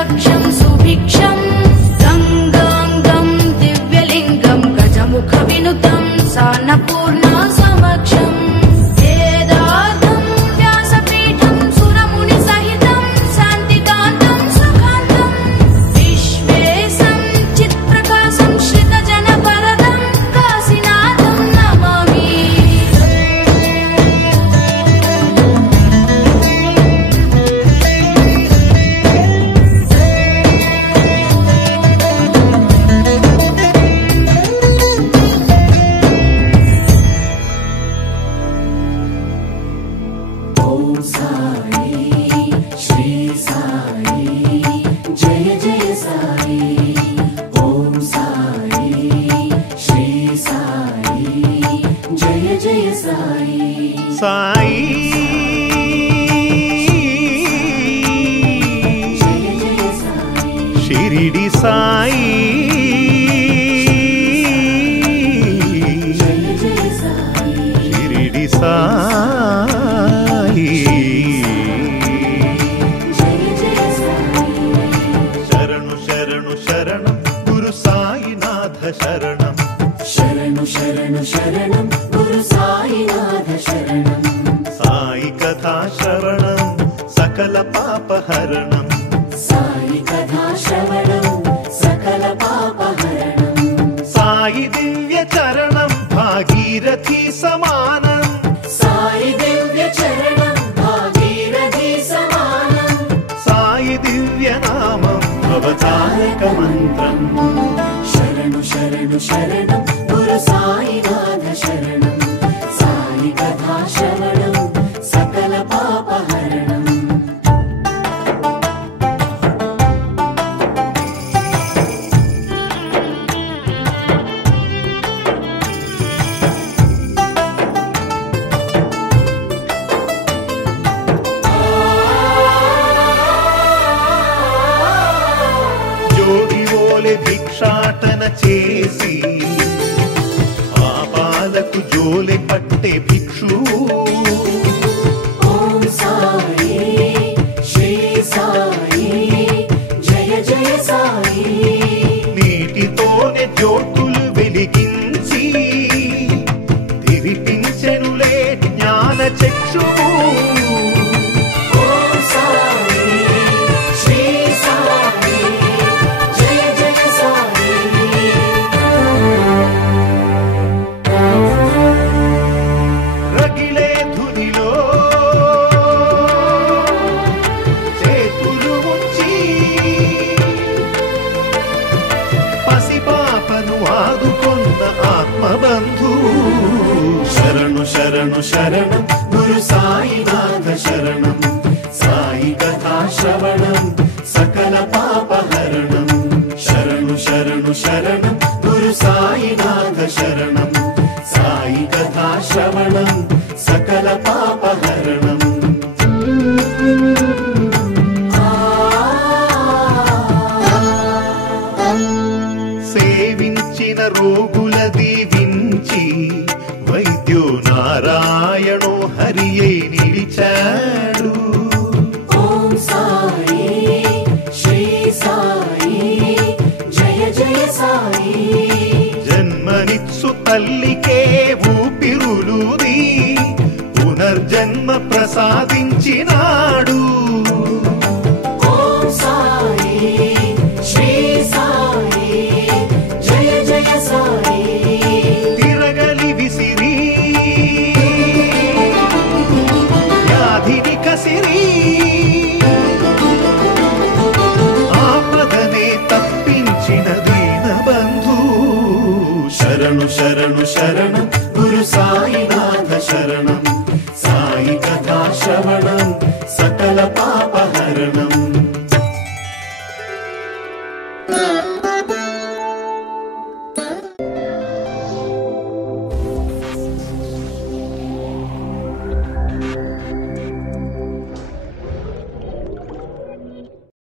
दक्षं सुभिक्षं गंगांगं दिव्यलिंगं गजमुख विनुतं सान्नपूर्णा समक्षं वेदार्थं व्यासपीठं सुरमुनि सहितं शान्तिकान्तं सुखान्तं विश्वेशं चित्प्रकाशं श्रितजनवरदं काशीनाथं नमामि। సాయి షిరిడి సాయి షిరిడి సాయి శరణు శరణు శరణం గురు సాయినాథ శరణం శరణు శరణు శరణం గురు సాయినాథ శరణం సాయి కథా శ్రవణం సకల పాపహరణం సాయి కథా శ్రవణం సకల పాపహరణం సాయి దివ్య చరణం భాగీరథి సమానం సాయి దివ్య చరణం భాగీరథి సమానం సాయి దివ్య నామం భవతారక మంత్రం శరణు శరణు శరణం గురు సాయినాథ శరణం సాయి కథా శ్రవణం సకల పాపహరణం జోగి ఓలె భిక్షాటన చేసి పాపాలకు జోలె పట్టే భిక్షు ఓం సాయి శ్రీ సాయి జయ జయ సాయి నీటితోనే జ్యోతులు వెలిగించి తిరిపించెనులే జ్ఞాన చక్షువు ఓం సాయి శ్రీ సాయి జయ జయ సాయి రగిలే ధునిలో చేతులు ఉంచి పసిపాపను ఆదుకొన్న ఆత్మబంధు శరణు శరణు శరణం గురు సాయినాథ శరణం సాయి కథా శ్రవణం సకల పాపహరణం శరణు శరణు శరణం గురు సాయినాథ శరణం సాయి కథా శ్రవణం సకల పాపహరణం సేవించిన రోగుల దీవించి వైద్యో నారాయణో హరియై నిలిచాడు ఓం సాయి శ్రీ సాయి జయ జయ సాయి జన్మనిత్సు తల్లికే ఊపిరులూది పునర్జన్మ ప్రసాదించినాడు ఓం సాయి శ్రీ సాయి జయ జయ సాయి తిరగలి విసిరి వ్యాధిని కసిరి ఆపదనే తప్పించిన దీనబంధు శరణు శరణు శరణం గురు సాయినాథ శరణం సాయి కథా శ్రవణం సకల